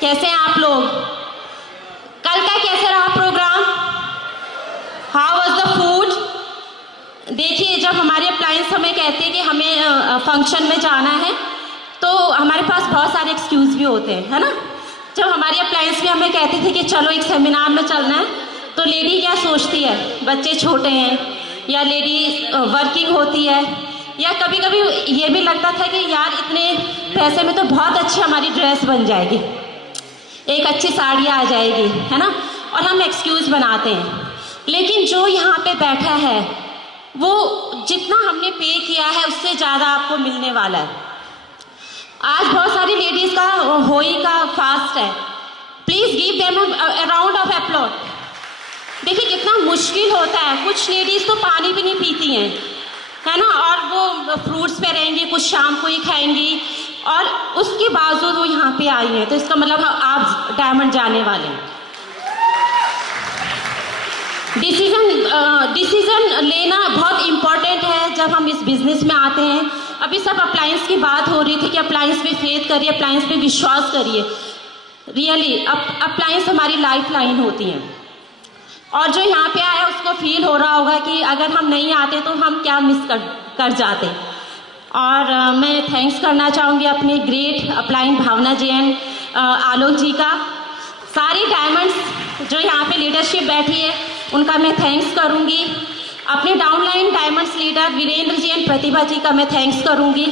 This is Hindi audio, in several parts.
कैसे हैं आप लोग? कल का कैसे रहा program? How was the food? देखिए, जब हमारे अप्लायंस हमें कहते हैं कि हमें फंक्शन में जाना है, तो हमारे पास बहुत सारे एक्सक्यूज़ भी होते हैं, है ना? जब हमारी अप्लायंस भी हमें कहते थे कि चलो एक सेमिनार में चलना है, तो लेडी क्या सोचती है? बच्चे छोटे हैं, या लेडी वर्किंग होती है, या कभी कभी ये भी लगता था कि यार इतने पैसे में तो बहुत अच्छी हमारी ड्रेस बन जाएगी, एक अच्छी साड़ी आ जाएगी, है ना? और हम एक्सक्यूज़ बनाते हैं। लेकिन जो यहाँ पे बैठा है वो जितना हमने पे किया है उससे ज़्यादा आपको मिलने वाला है। आज बहुत सारी लेडीज़ का होली का फास्ट है, please give them a round of applause. देखिए कितना मुश्किल होता है, कुछ लेडीज़ तो पानी भी नहीं पीती हैं, है ना? और वो फ्रूट्स पे रहेंगी, कुछ शाम को ही खाएंगी, और उसके बावजूद वो यहाँ पे आई हैं, तो इसका मतलब आप डायमंड जाने वाले हैं। डिसीजन लेना बहुत इम्पॉर्टेंट है जब हम इस बिज़नेस में आते हैं। अभी सब अप्लायंस की बात हो रही थी कि अप्लायंस पे फेथ करिए, अप्लायंस पे विश्वास करिए। रियली अप्लायंस हमारी लाइफ लाइन होती हैं, और जो यहाँ पे आया उसको फील हो रहा होगा कि अगर हम नहीं आते तो हम क्या मिस कर जाते। और मैं थैंक्स करना चाहूँगी अपने ग्रेट अप्लाइन भावना जी एंड आलोक जी का। सारी डायमंड्स जो यहाँ पे लीडरशिप बैठी है उनका मैं थैंक्स करूँगी। अपने downline diamonds leader Virendra ji and Pratibha ji का मैं थैंक्स करूँगी,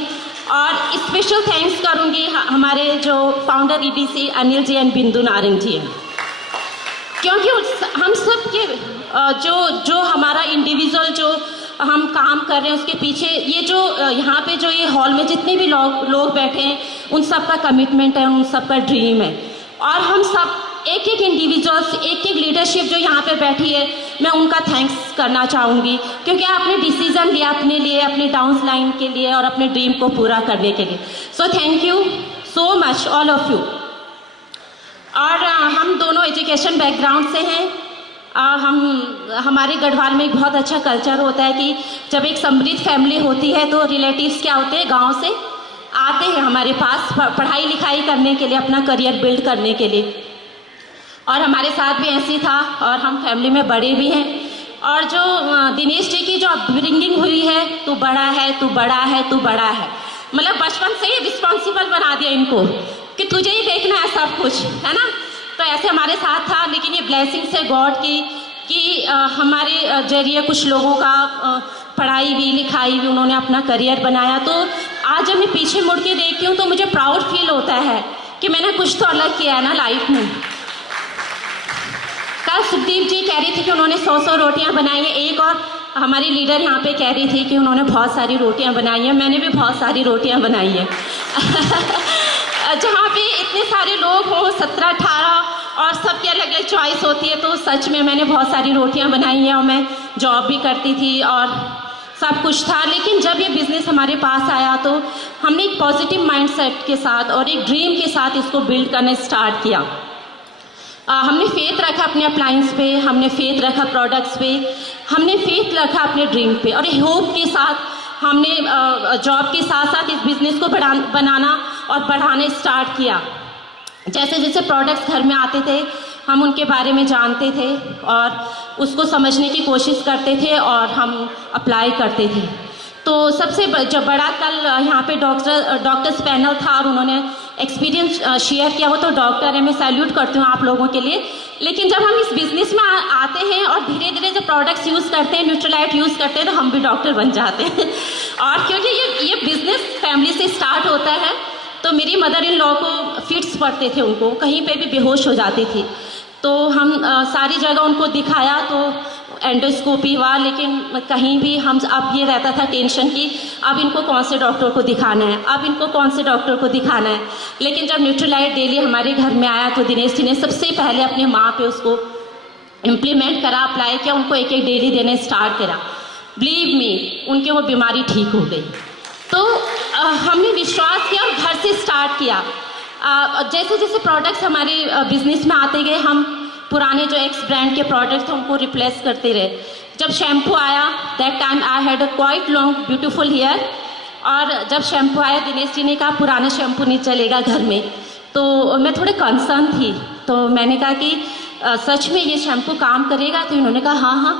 और स्पेशल थैंक्स करूँगी हमारे जो founder EDC Anil ji and Bindu Narang जी हैं, क्योंकि हम सब के जो हमारा इंडिविजुअल जो हम काम कर रहे हैं उसके पीछे ये जो यहाँ पे जो ये हॉल में जितने भी लोग बैठे हैं उन सब का कमिटमेंट है, उन सब का ड्रीम है। और हम सब एक एक इंडिविजुअल्स, एक एक लीडरशिप जो यहाँ पे बैठी है, मैं उनका थैंक्स करना चाहूँगी, क्योंकि आपने डिसीजन लिया अपने लिए, अपने डाउन लाइन के लिए और अपने ड्रीम को पूरा करने के लिए। So thank you so much all of you. और हम दोनों एजुकेशन बैकग्राउंड से हैं। हमारे गढ़वाल में एक बहुत अच्छा कल्चर होता है कि जब एक समृद्ध फैमिली होती है तो रिलेटिव्स क्या होते हैं, गांव से आते हैं हमारे पास पढ़ाई लिखाई करने के लिए, अपना करियर बिल्ड करने के लिए। और हमारे साथ भी ऐसी था, और हम फैमिली में बड़े भी हैं। और जो दिनेश जी की जो अपब्रिंगिंग हुई है, तू बड़ा है, तू बड़ा है, तू बड़ा है, मतलब बचपन से ही रिस्पॉन्सिबल बना दिया इनको कि तुझे ही देखना है सब कुछ, है ना? तो ऐसे हमारे साथ था। लेकिन ये ब्लेसिंग्स है गॉड की कि हमारे जरिए कुछ लोगों का पढ़ाई भी लिखाई भी उन्होंने अपना करियर बनाया। तो आज जब मैं पीछे मुड़ के देखती हूँ तो मुझे प्राउड फील होता है कि मैंने कुछ तो अलग किया है ना लाइफ में। कल सुखदीप जी कह रही थी कि उन्होंने 100 रोटियाँ बनाई हैं। एक और हमारी लीडर यहाँ पे कह रही थी कि उन्होंने बहुत सारी रोटियाँ बनाई हैं। मैंने भी बहुत सारी रोटियाँ बनाई हैं। जहाँ पे इतने सारे लोग हों, 17-18, और सबकी अलग अलग चॉइस होती है, तो सच में मैंने बहुत सारी रोटियाँ बनाई हैं। और मैं जॉब भी करती थी और सब कुछ था। लेकिन जब ये बिज़नेस हमारे पास आया तो हमने एक पॉजिटिव माइंडसेट के साथ और एक ड्रीम के साथ इसको बिल्ड करना स्टार्ट किया। हमने फेथ रखा अपने अप्लायंस पे, हमने फेथ रखा प्रोडक्ट्स पे, हमने फेथ रखा अपने ड्रीम पे, और होप के साथ हमने जॉब के साथ साथ इस बिज़नेस को बनाना और बढ़ाना स्टार्ट किया। जैसे जैसे प्रोडक्ट्स घर में आते थे हम उनके बारे में जानते थे और उसको समझने की कोशिश करते थे और हम अप्लाई करते थे। तो सबसे जो बड़ा कल यहाँ पे डॉक्टर्स पैनल था और उन्होंने एक्सपीरियंस शेयर किया, वो तो डॉक्टर है, मैं सैल्यूट करती हूँ आप लोगों के लिए। लेकिन जब हम इस बिज़नेस में आते हैं और धीरे धीरे जब प्रोडक्ट्स यूज़ करते हैं, न्यूट्रलाइट यूज़ करते हैं, तो हम भी डॉक्टर बन जाते हैं। और क्योंकि ये बिज़नेस फैमिली से स्टार्ट होता है, तो मेरी मदर इन लॉ को फिट्स पड़ते थे, उनको कहीं पे भी बेहोश हो जाती थी। तो हम सारी जगह उनको दिखाया, तो एंडोस्कोपी हुआ, लेकिन कहीं भी हम अब ये रहता था टेंशन कि अब इनको कौन से डॉक्टर को दिखाना है, अब इनको कौन से डॉक्टर को दिखाना है। लेकिन जब न्यूट्रलाइट डेली हमारे घर में आया तो दिनेश जी ने सबसे पहले अपने माँ पे उसको इम्प्लीमेंट करा, अप्लाई किया, उनको एक एक डेली देने स्टार्ट करा। बिलीव मी, उनकी वो बीमारी ठीक हो गई। तो हमने विश्वास किया और घर से स्टार्ट किया। जैसे जैसे प्रोडक्ट्स हमारे बिजनेस में आते गए, हम पुराने जो एक्स ब्रांड के प्रोडक्ट्स थे उनको रिप्लेस करते रहे। जब शैम्पू आया, that time I had a quite long beautiful hair, और जब शैम्पू आया दिनेश जी ने कहा पुराना शैम्पू नहीं चलेगा घर में, तो मैं थोड़े कंसर्न थी, तो मैंने कहा कि सच में ये शैम्पू काम करेगा? तो इन्होंने कहा हाँ हाँ।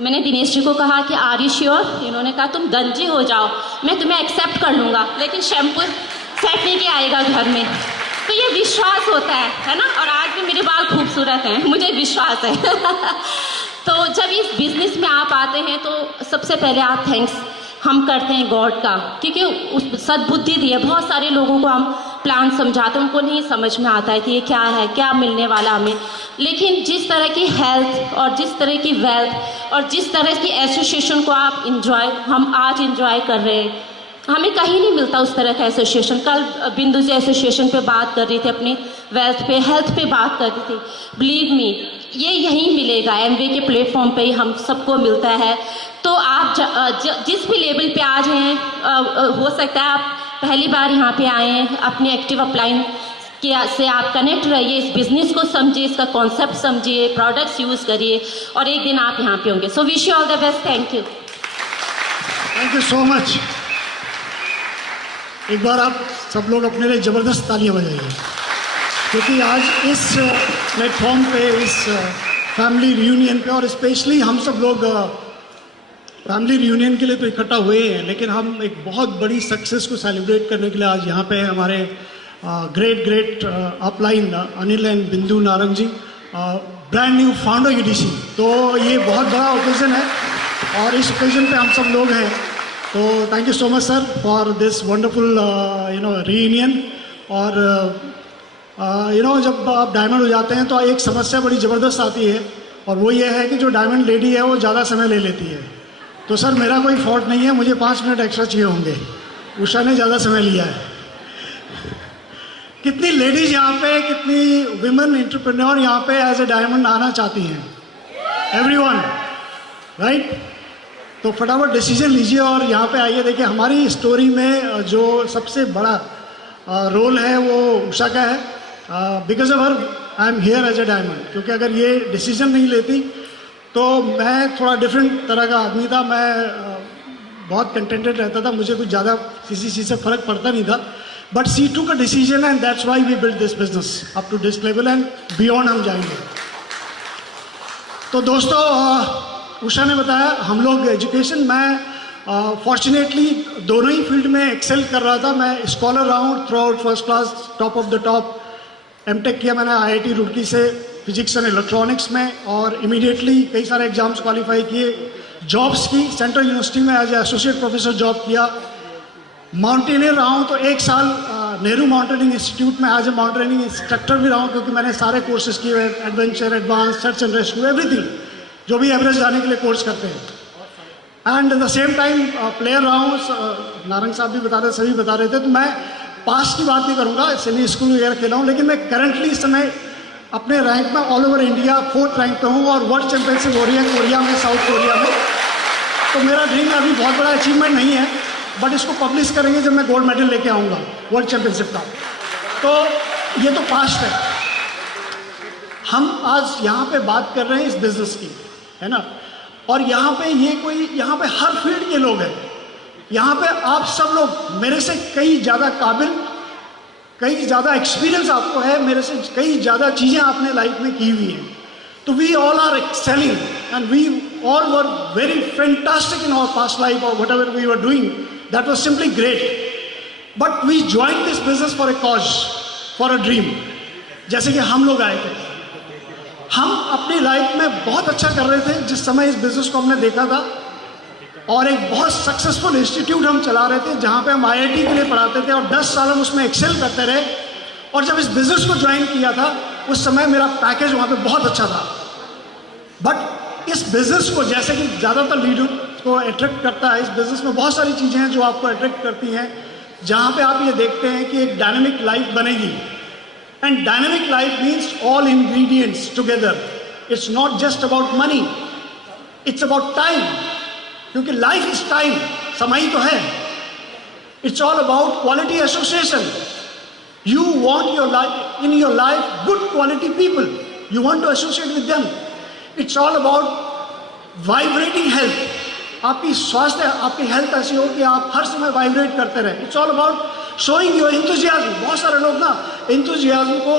मैंने दिनेश जी को कहा कि आर यू श्योर? इन्होंने कहा तुम गंजी हो जाओ, मैं तुम्हें एक्सेप्ट कर लूँगा, लेकिन शैम्पू सेट नहीं के आएगा घर में। तो ये विश्वास होता है ना। और आज भी मेरे बाल खूबसूरत हैं, मुझे विश्वास है। तो जब इस बिज़नेस में आप आते हैं तो सबसे पहले आप थैंक्स हम करते हैं गॉड का, क्योंकि उस सद्बुद्धि दी है। बहुत सारे लोगों को हम प्लान समझाते हैं, उनको नहीं समझ में आता है कि ये क्या है, क्या मिलने वाला हमें। लेकिन जिस तरह की हेल्थ और जिस तरह की वेल्थ और जिस तरह की एसोसिएशन को आप हम आज इंजॉय कर रहे हैं, हमें कहीं नहीं मिलता उस तरह का एसोसिएशन। कल बिंदु जी एसोसिएशन पे बात कर रही थी, अपनी वेल्थ पे, हेल्थ पे बात कर रही थी। बिलीव मी, ये यहीं मिलेगा, एमवे के प्लेटफॉर्म पे ही हम सबको मिलता है। तो आप जिस भी लेवल पे आज हैं, हो सकता है आप पहली बार यहाँ पे आए हैं, अपनी एक्टिव अपलाइन से आप कनेक्ट रहिए, इस बिज़नेस को समझिए, इसका कॉन्सेप्ट समझिए, प्रोडक्ट्स यूज़ करिए, और एक दिन आप यहाँ पे होंगे। So wish you all the best. Thank you. Thank you so much. एक बार आप सब लोग अपने लिए ज़बरदस्त तालियां बजाइए, क्योंकि आज इस प्लेटफॉर्म पे, इस फैमिली रियूनियन पे, और स्पेशली हम सब लोग फैमिली रियूनियन के लिए तो इकट्ठा हुए हैं, लेकिन हम एक बहुत बड़ी सक्सेस को सेलिब्रेट करने के लिए आज यहाँ पे हमारे great upline Anil and Bindu Narang ji, brand new founder EDC। तो ये बहुत बड़ा ओकेजन है और इस ओकेजन पे हम सब लोग हैं। तो thank you so much sir for this wonderful reunion. और जब आप डायमंड हो जाते हैं तो एक समस्या बड़ी ज़बरदस्त आती है, और वो ये है कि जो डायमंड लेडी है वो ज़्यादा समय ले लेती है। तो सर मेरा कोई फॉल्ट नहीं है, मुझे 5 मिनट एक्स्ट्रा चाहिए होंगे, उषा ने ज़्यादा समय लिया है। कितनी लेडीज़ यहाँ पे, कितनी विमेन एंटरप्रेन्योर यहाँ पे एज ए डायमंड आना चाहती हैं? Everyone, right? तो फटाफट डिसीजन लीजिए और यहाँ पे आइए। देखिए हमारी स्टोरी में जो सबसे बड़ा रोल है वो उषा का है। Because of her I am here as a diamond, क्योंकि अगर ये डिसीजन नहीं लेती तो मैं थोड़ा डिफरेंट तरह का आदमी था। मैं बहुत कंटेंटेड रहता था, मुझे कुछ ज़्यादा किसी चीज़ से फ़र्क पड़ता नहीं था। बट सी टू का decision and that's why we build this business up to this level and beyond हम जाएंगे। तो दोस्तों, उषा ने बताया हम लोग एजुकेशन, मैं फॉर्चुनेटली दोनों ही फील्ड में एक्सेल कर रहा था। मैं स्कॉलर रहा हूँ throughout, first class, top of the top. MTech किया मैंने IIT रुड़की से फिजिक्स एंड इलेक्ट्रॉनिक्स में, और इमीडिएटली कई सारे एग्जाम्स क्वालिफाई किए, जॉब्स की। सेंट्रल यूनिवर्सिटी में as a associate professor job किया। माउंटेनियर रहा हूँ, तो 1 साल नेहरू माउंटेनिंग इंस्टीट्यूट में एज ए माउंटेनिंग इंस्ट्रक्टर भी रहा हूँ, क्योंकि मैंने सारे कोर्सेज किए, adventure, advance, search and rescue, everything जो भी एवरेज जाने के लिए कोर्स करते हैं। And at the same time player रहा हूँ, नारंग साहब भी बता रहे, सभी बता रहे थे। तो मैं पास्ट की बात नहीं करूँगा, सीनियर स्कूल वगैरह खेला हूँ, लेकिन मैं करंटली इस समय अपने रैंक में all over India 4th rank पे हूँ, और वर्ल्ड चैंपियनशिप हो रही है कोरिया में, साउथ कोरिया में। तो मेरा ड्रीम अभी बहुत बड़ा अचीवमेंट नहीं है, बट इसको पब्लिश करेंगे जब मैं गोल्ड मेडल लेके आऊँगा वर्ल्ड चैंपियनशिप का। तो ये तो पास्ट है। हम आज यहाँ पे बात कर रहे हैं इस बिजनेस की, है ना? और यहाँ पे हर फील्ड के लोग हैं। यहाँ पे आप सब लोग मेरे से कई ज़्यादा काबिल, कई ज़्यादा एक्सपीरियंस आपको है, मेरे से कई ज़्यादा चीज़ें आपने लाइफ में की हुई हैं। तो we all are excelling and we all were very fantastic in our past life, और whatever we were doing that was simply great. But we join this business for a cause, for a dream. जैसे कि हम लोग आए थे, हम अपनी लाइफ में बहुत अच्छा कर रहे थे जिस समय इस बिजनेस को हमने देखा था, और एक बहुत सक्सेसफुल इंस्टीट्यूट हम चला रहे थे जहाँ पे हम IIT के लिए पढ़ाते थे, और 10 साल हम उसमें एक्सेल करते रहे। और जब इस बिजनेस को ज्वाइन किया था उस समय मेरा पैकेज वहाँ पे बहुत अच्छा था। बट इस बिजनेस को, जैसे कि ज़्यादातर लीडर को अट्रैक्ट करता है, इस बिजनेस में बहुत सारी चीज़ें हैं जो आपको अट्रैक्ट करती हैं, जहाँ पे आप ये देखते हैं कि एक डायनेमिक लाइफ बनेगी। And dynamic life means all ingredients together. It's not just about money, it's about time, क्योंकि लाइफ इज टाइम, समय तो है। It's all about quality association. You want your life, in your life, good quality people, you want to associate with them. It's all about vibrating health, आपकी स्वास्थ्य, आपकी हेल्थ ऐसी हो कि आप हर समय वाइब्रेट करते रहे। It's all about showing your enthusiasm. बहुत सारे लोग ना इंथुजियाज्म को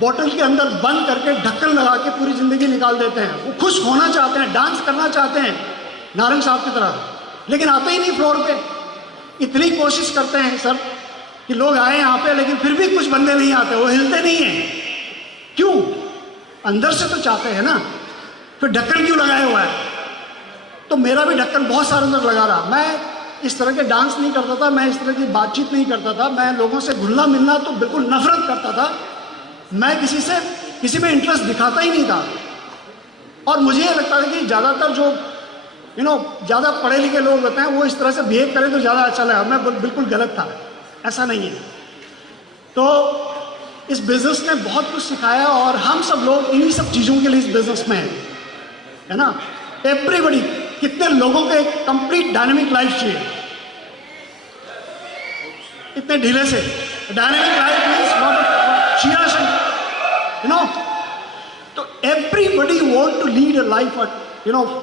बॉटल के अंदर बंद करके ढक्कन लगा के पूरी ज़िंदगी निकाल देते हैं। वो खुश होना चाहते हैं, डांस करना चाहते हैं नारंग साहब की तरह, लेकिन आते ही नहीं फ्लोर पे। इतनी कोशिश करते हैं सर कि लोग आए यहाँ पे, लेकिन फिर भी कुछ बंदे नहीं आते, वो हिलते नहीं हैं। क्यों? अंदर से तो चाहते हैं ना, फिर ढक्कन क्यों लगाया हुआ है? तो मेरा भी ढक्कन बहुत सारे अंदर लगा रहा। मैं इस तरह के डांस नहीं करता था, मैं इस तरह की बातचीत नहीं करता था, मैं लोगों से घुलना मिलना तो बिल्कुल नफरत करता था। मैं किसी में इंटरेस्ट दिखाता ही नहीं था। और मुझे ये लगता है कि ज़्यादातर जो ज़्यादा पढ़े लिखे लोग होते हैं वो इस तरह से बिहेव करें तो ज़्यादा अच्छा लगेगा। मैं बिल्कुल गलत था, ऐसा नहीं है। तो इस बिजनेस ने बहुत कुछ सिखाया और हम सब लोग इन्हीं सब चीज़ों के लिए इस बिजनेस में हैं, है ना। एवरीबडी, कितने लोगों को एक कंप्लीट डायनेमिक लाइफ चाहिए, इतने ढीले से डायनेमिक लाइफ मीन्स नॉट शीराशन, तो everybody want to lead a life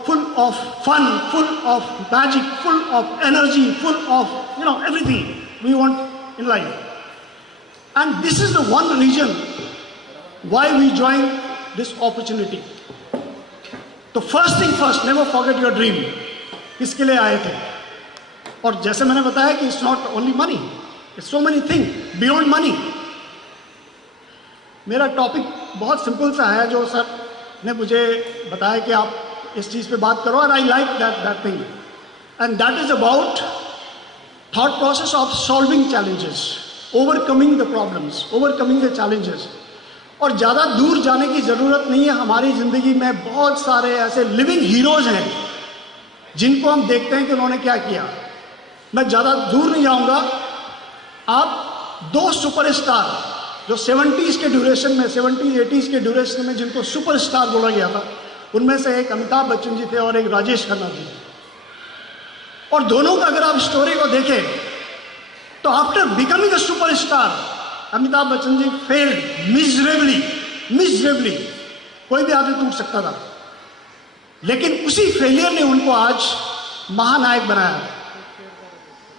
full of fun, full of magic, full of energy, full of everything we want in life. And this is the one reason why we joined this opportunity. तो first thing first, never forget your dream. किसके लिए आए थे? और जैसे मैंने बताया कि it's not only money, it's so many things beyond money. मेरा टॉपिक बहुत सिंपल सा है, जो सर ने मुझे बताया कि आप इस चीज़ पे बात करो, और I like that thing, and that is about thought process of solving challenges, overcoming the problems, overcoming the challenges. और ज़्यादा दूर जाने की ज़रूरत नहीं है। हमारी ज़िंदगी में बहुत सारे ऐसे लिविंग हीरोज़ हैं जिनको हम देखते हैं कि उन्होंने क्या किया। मैं ज़्यादा दूर नहीं जाऊँगा। आप दो सुपरस्टार जो 70s के ड्यूरेशन में, 70s 80s के ड्यूरेशन में जिनको सुपरस्टार बोला गया था, उनमें से एक अमिताभ बच्चन जी थे और एक राजेश खन्ना जी। और दोनों का अगर आप स्टोरी को देखें तो after becoming a superstar, Amitabh Bachchan ji failed miserably. कोई भी आदमी टूट सकता था, लेकिन उसी फेलियर ने उनको आज महानायक बनाया।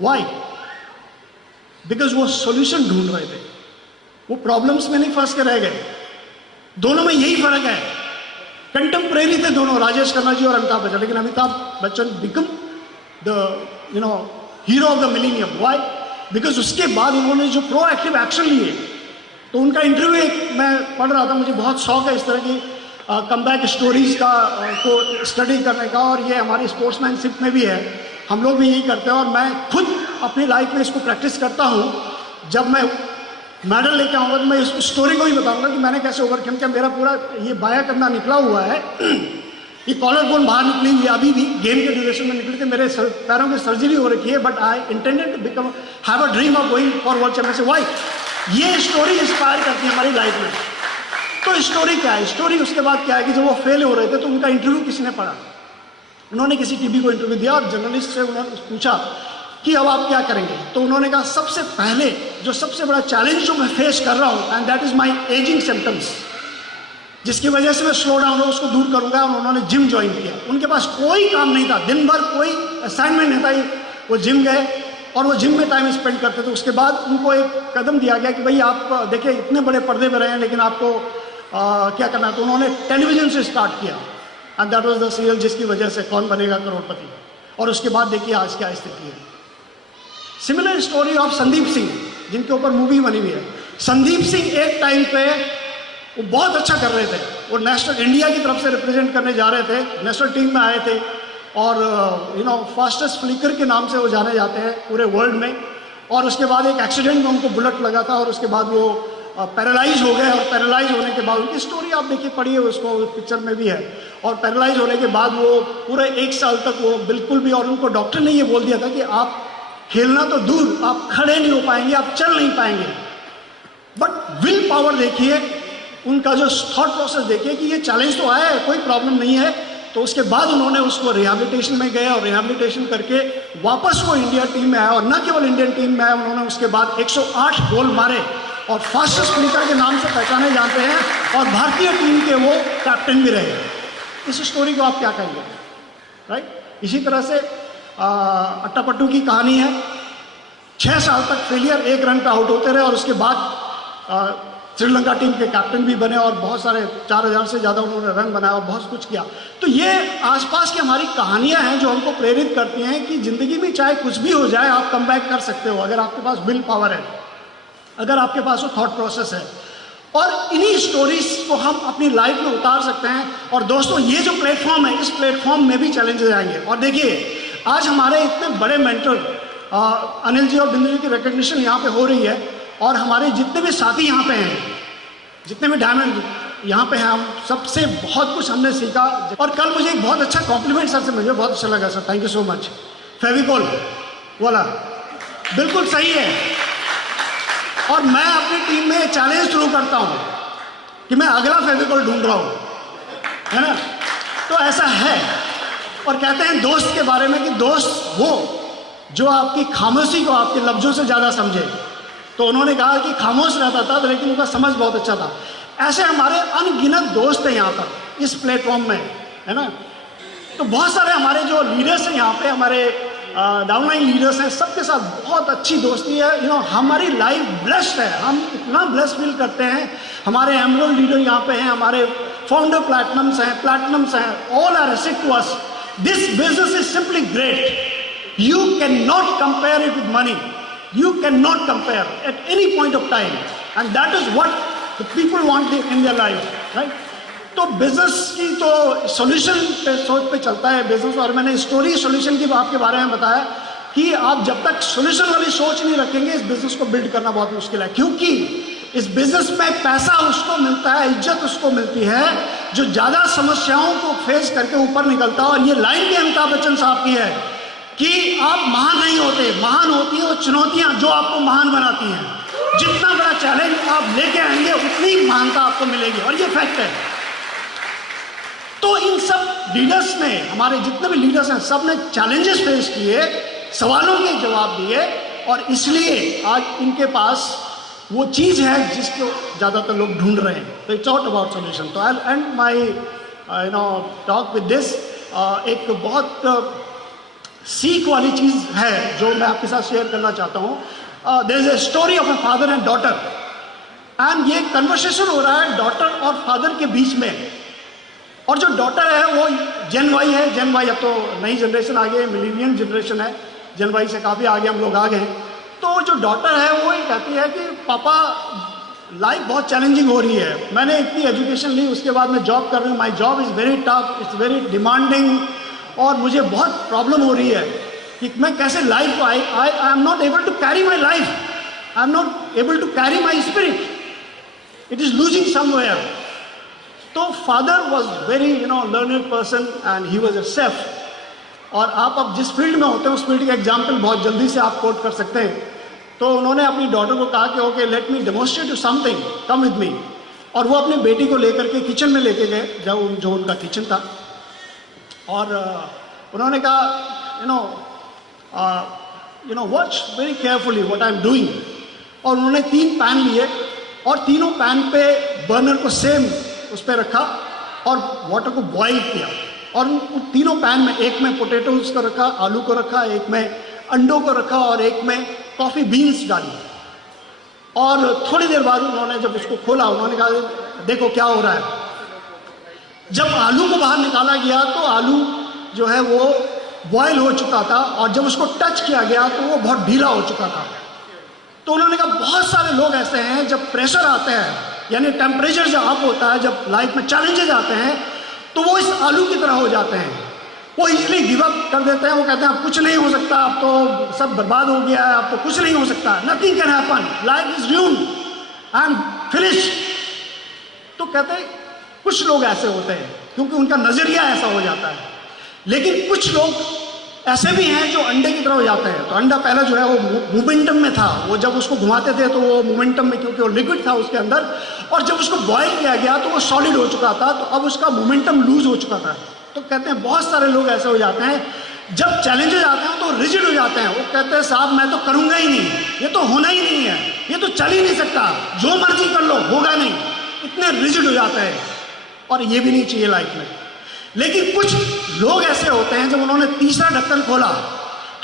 व्हाई? बिकॉज वो सॉल्यूशन ढूंढ रहे थे, वो प्रॉब्लम्स में नहीं फंस के रह गए। दोनों में यही फर्क है। कंटेम्परेरी थे दोनों, राजेश खन्ना जी और अमिताभ बच्चन, लेकिन Amitabh Bachchan become the hero of the millennium. Why? Because उसके बाद उन्होंने जो प्रोएक्टिव एक्शन लिए, तो उनका इंटरव्यू एक मैं पढ़ रहा था, मुझे बहुत शौक है इस तरह की कमबैक स्टोरीज का को स्टडी करने का, और ये हमारी स्पोर्ट्समैनशिप में भी है, हम लोग भी यही करते हैं। और मैं खुद अपनी लाइफ में इसको प्रैक्टिस करता हूँ। जब मैं मेडल लेके आऊँगा तो मैं इस स्टोरी को ही बताऊँगा कि मैंने कैसे ओवरकम किया। मेरा पूरा ये बाया कंधा निकला हुआ है, ये कॉलर बोन बाहर निकली हुई है, अभी भी गेम के ड्यूरेशन में निकले थे। मेरे पैरों की सर्जरी हो रखी है, but I intended to become have a dream of going for world championship. Why? ये स्टोरी इंस्पायर करती है हमारी लाइफ में। तो स्टोरी क्या है? स्टोरी उसके बाद क्या है कि जब वो फेल हो रहे थे तो उनका इंटरव्यू किसी ने पढ़ा। उन्होंने किसी टीवी को इंटरव्यू दिया और जर्नलिस्ट से उन्होंने पूछा कि अब आप क्या करेंगे। तो उन्होंने कहा सबसे पहले जो सबसे बड़ा चैलेंज जो मैं फेस कर रहा हूँ, and that is my ageing symptoms, जिसकी वजह से मैं स्लो डाउन हो उसको दूर करूंगा। और उन्होंने जिम ज्वाइन किया। उनके पास कोई काम नहीं था, दिन भर कोई असाइनमेंट नहीं था, वो जिम गए और वो जिम में टाइम स्पेंड करते थे। उसके बाद उनको एक कदम दिया गया कि भाई आप देखिए इतने बड़े पर्दे पर रहे हैं, लेकिन आपको क्या करना है। तो उन्होंने टेलीविजन से स्टार्ट किया, and that was the serial जिसकी वजह से कौन बनेगा करोड़पति। और उसके बाद देखिए आज क्या स्थिति है। Similar story of Sandeep Singh, जिनके ऊपर मूवी बनी हुई है। संदीप सिंह एक टाइम पे वो बहुत अच्छा कर रहे थे, वो नेशनल इंडिया की तरफ से रिप्रेजेंट करने जा रहे थे, नेशनल टीम में आए थे, और फास्टेस्ट फ्लिकर के नाम से वो जाने जाते हैं पूरे वर्ल्ड में। और उसके बाद एक एक्सीडेंट में उनको बुलेट लगा था, और उसके बाद वो पैरालाइज हो गए। और पैरालाइज होने के बाद उनकी स्टोरी आप देखिए, पढ़िए उसको, पिक्चर में भी है। और पैरालाइज होने के बाद वो पूरे 1 साल तक वो बिल्कुल भी, और उनको डॉक्टर ने ये बोल दिया था कि आप खेलना तो दूर, आप खड़े नहीं हो पाएंगे, आप चल नहीं पाएंगे। बट विल पावर देखिए, उनका जो थॉट प्रोसेस देखिए कि ये चैलेंज तो आया है, कोई प्रॉब्लम नहीं है। तो उसके बाद उन्होंने उसको रिहैबिलिटेशन में गए और रिहैबिलिटेशन करके वापस वो इंडिया टीम में आया। और न केवल इंडियन टीम में आया, उन्होंने उसके बाद 108 गोल मारे और फास्टेस्ट फ्लिकर के नाम से पहचाने जाते हैं, और भारतीय टीम के वो कैप्टन भी रहे। इस स्टोरी को आप क्या कहेंगे? राइट? इसी तरह से अट्टापट्टू की कहानी है। 6 साल तक फेलियर, 1 रन पे आउट होते रहे और उसके बाद श्रीलंका टीम के कैप्टन भी बने और बहुत सारे 4000 से ज़्यादा उन्होंने रन बनाया और बहुत कुछ किया। तो ये आसपास की हमारी कहानियां हैं जो हमको प्रेरित करती हैं कि ज़िंदगी में चाहे कुछ भी हो जाए आप कम बैक कर सकते हो, अगर आपके पास विल पावर है, अगर आपके पास वो थॉट प्रोसेस है। और इन्हीं स्टोरीज को हम अपनी लाइफ में उतार सकते हैं। और दोस्तों, ये जो प्लेटफॉर्म है, इस प्लेटफॉर्म में भी चैलेंजेस आएंगे। और देखिए, आज हमारे इतने बड़े मेंटर अनिल जी और बिंदु जी की रिकग्निशन यहाँ पे हो रही है और हमारे जितने भी साथी यहाँ पे हैं, जितने भी डायमंड यहाँ पे हैं, हम सबसे बहुत कुछ हमने सीखा। और कल मुझे एक बहुत अच्छा कॉम्प्लीमेंट सर से मुझे बहुत अच्छा लगा। Sir thank you so much. Fevicol वाला बिल्कुल सही है। और मैं अपनी टीम में चैलेंज शुरू करता हूँ कि मैं अगला फेविकोल ढूंढ रहा हूँ, है ना। तो ऐसा है। और कहते हैं दोस्त के बारे में कि दोस्त वो जो आपकी खामोशी को आपके लफ्जों से ज़्यादा समझे। तो उन्होंने कहा कि खामोश रहता था तो लेकिन उनका समझ बहुत अच्छा था। ऐसे हमारे अनगिनत दोस्त हैं यहाँ पर इस प्लेटफॉर्म में, है ना। तो बहुत सारे हमारे जो लीडर्स हैं यहाँ पे, हमारे डाउनलाइन लीडर्स हैं, सबके साथ बहुत अच्छी दोस्ती है। हमारी लाइफ ब्लेस्ड है, हम इतना ब्लेस्ड फील करते हैं। हमारे एमरल्ड लीडर यहाँ पे हैं, हमारे फाउंडर प्लैटिनम्स हैं, all are asset to us. This business is simply great. You cannot compare it with money. You cannot compare at any point of time, and that is what the people want in their life, right? तो बिजनेस की तो सॉल्यूशन पे सोच पे चलता है बिजनेस। और मैंने स्टोरी सॉल्यूशन की बात के बारे में बताया कि आप जब तक सॉल्यूशन वाली सोच नहीं रखेंगे, इस बिजनेस को बिल्ड करना बहुत मुश्किल है। क्योंकि इस बिजनेस में पैसा उसको मिलता है, इज्जत उसको मिलती है जो ज़्यादा समस्याओं को फेस करके ऊपर निकलता है। और ये लाइन भी अमिताभ बच्चन साहब की है कि आप महान नहीं होते, महान होती हैं वो चुनौतियां जो आपको महान बनाती हैं। जितना बड़ा चैलेंज आप लेके आएंगे उतनी महानता आपको मिलेगी, और ये फैक्ट है। तो इन सब लीडर्स ने, हमारे जितने भी लीडर्स हैं, सब ने चैलेंजेस फेस किए, सवालों के जवाब दिए, और इसलिए आज इनके पास वो चीज़ है जिसको ज़्यादातर लोग ढूंढ रहे हैं। तो इट्स ऑल अबाउट सॉल्यूशन। तो I and my talk with this. एक बहुत सीख वाली चीज़ है जो मैं आपके साथ शेयर करना चाहता हूँ। There is a story of a father and daughter, and ये कन्वर्सेशन हो रहा है डॉटर और फादर के बीच में। और जो डॉटर है वो जेन वाई है। जेन वाई अब तो नई जनरेशन आ गई है, मिलेनियम जनरेशन है, जेन वाई से काफ़ी आगे हम लोग आ गए हैं। तो जो डॉटर है वो ये कहती है कि पापा लाइफ बहुत चैलेंजिंग हो रही है, मैंने इतनी एजुकेशन ली, उसके बाद मैं जॉब कर रही हूँ, my job is very tough, it's very demanding, और मुझे बहुत प्रॉब्लम हो रही है कि मैं कैसे लाइफ को I am not able to carry my life, I am not able to carry my spirit, it is losing somewhere. तो father was very learned person and he was a chef. और आप अब जिस फील्ड में होते हैं उस फील्ड का एग्जाम्पल बहुत जल्दी से आप कोट कर सकते हैं। तो उन्होंने अपनी डॉटर को कहा कि okay let me demonstrate you something, come with me. और वो अपनी बेटी को लेकर के किचन में लेके गए, जो उनका किचन था, और उन्होंने कहा watch very carefully what I am doing. और उन्होंने 3 पैन लिए और तीनों पैन पे बर्नर को सेम उस पर रखा और वाटर को बॉईल किया। और उन तीनों पैन में, एक में पोटैटोज को रखा, आलू को रखा, एक में अंडों को रखा और एक में कॉफ़ी बीन्स डाली। और थोड़ी देर बाद उन्होंने जब उसको खोला, उन्होंने कहा देखो क्या हो रहा है। जब आलू को बाहर निकाला गया तो आलू जो है वो बॉयल हो चुका था, और जब उसको टच किया गया तो वो बहुत ढीला हो चुका था। तो उन्होंने कहा बहुत सारे लोग ऐसे हैं जब प्रेशर आते हैं, यानी टेम्परेचर जब अप होता है, जब लाइफ में चैलेंजेस आते हैं, तो वो इस आलू की तरह हो जाते हैं, वो इजीली गिव अप कर देते हैं। वो कहते हैं अब कुछ नहीं हो सकता, अब तो सब बर्बाद हो गया है, अब तो कुछ नहीं हो सकता, nothing can happen, life is dune, I am finish. तो कहते हैं कुछ लोग ऐसे होते हैं क्योंकि उनका नजरिया ऐसा हो जाता है। लेकिन कुछ लोग ऐसे भी हैं जो अंडे की तरह हो जाते हैं। तो अंडा पहले जो है वो मोमेंटम में था, वो जब उसको घुमाते थे तो वो मोमेंटम में, क्योंकि वो लिक्विड था उसके अंदर, और जब उसको बॉयल किया गया तो वो सॉलिड हो चुका था, तो अब उसका मोमेंटम लूज हो चुका था। तो कहते हैं बहुत सारे लोग ऐसे हो जाते हैं जब चैलेंजेस आते हैं तो रिजिड हो जाते हैं। वो कहते हैं साहब मैं तो करूँगा ही नहीं, ये तो होना ही नहीं है, ये तो चल ही नहीं सकता, जो मर्जी कर लो होगा नहीं, इतने रिजिड हो जाते हैं। और ये भी नहीं चाहिए लाइफ में। लेकिन कुछ लोग ऐसे होते हैं जब उन्होंने तीसरा ढक्कन खोला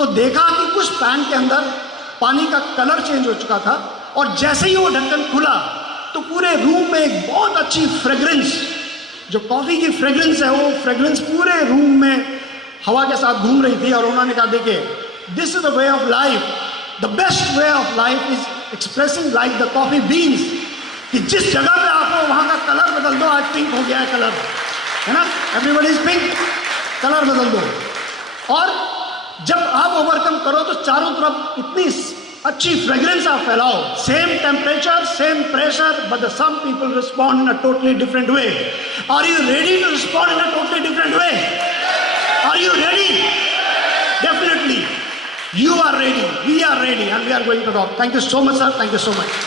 तो देखा कि कुछ पैन के अंदर पानी का कलर चेंज हो चुका था, और जैसे ही वो ढक्कन खुला तो पूरे रूम में एक बहुत अच्छी फ्रेग्रेंस, जो कॉफी की फ्रेग्रेंस है, वो फ्रेग्रेंस पूरे रूम में हवा के साथ घूम रही थी। और उन्होंने कहा, देखिए, this is the way of life, the best way of life is expressing like the coffee beans, कि जिस जगह पे आप हो वहां का कलर बदल दो। आज पिंक हो गया है कलर, है ना, एवरीबॉडी इज पिंक, कलर बदल दो। और जब आप ओवरकम करो तो चारों तरफ इतनी अच्छी फ्रेग्रेंस आप फैलाओ, same temperature, same pressure, but some people respond in a totally different way. Are you ready to respond in a totally different way? Are you ready? Definitely, you are ready, we are ready, and we are going to talk. Thank you so much, sir. Thank you so much.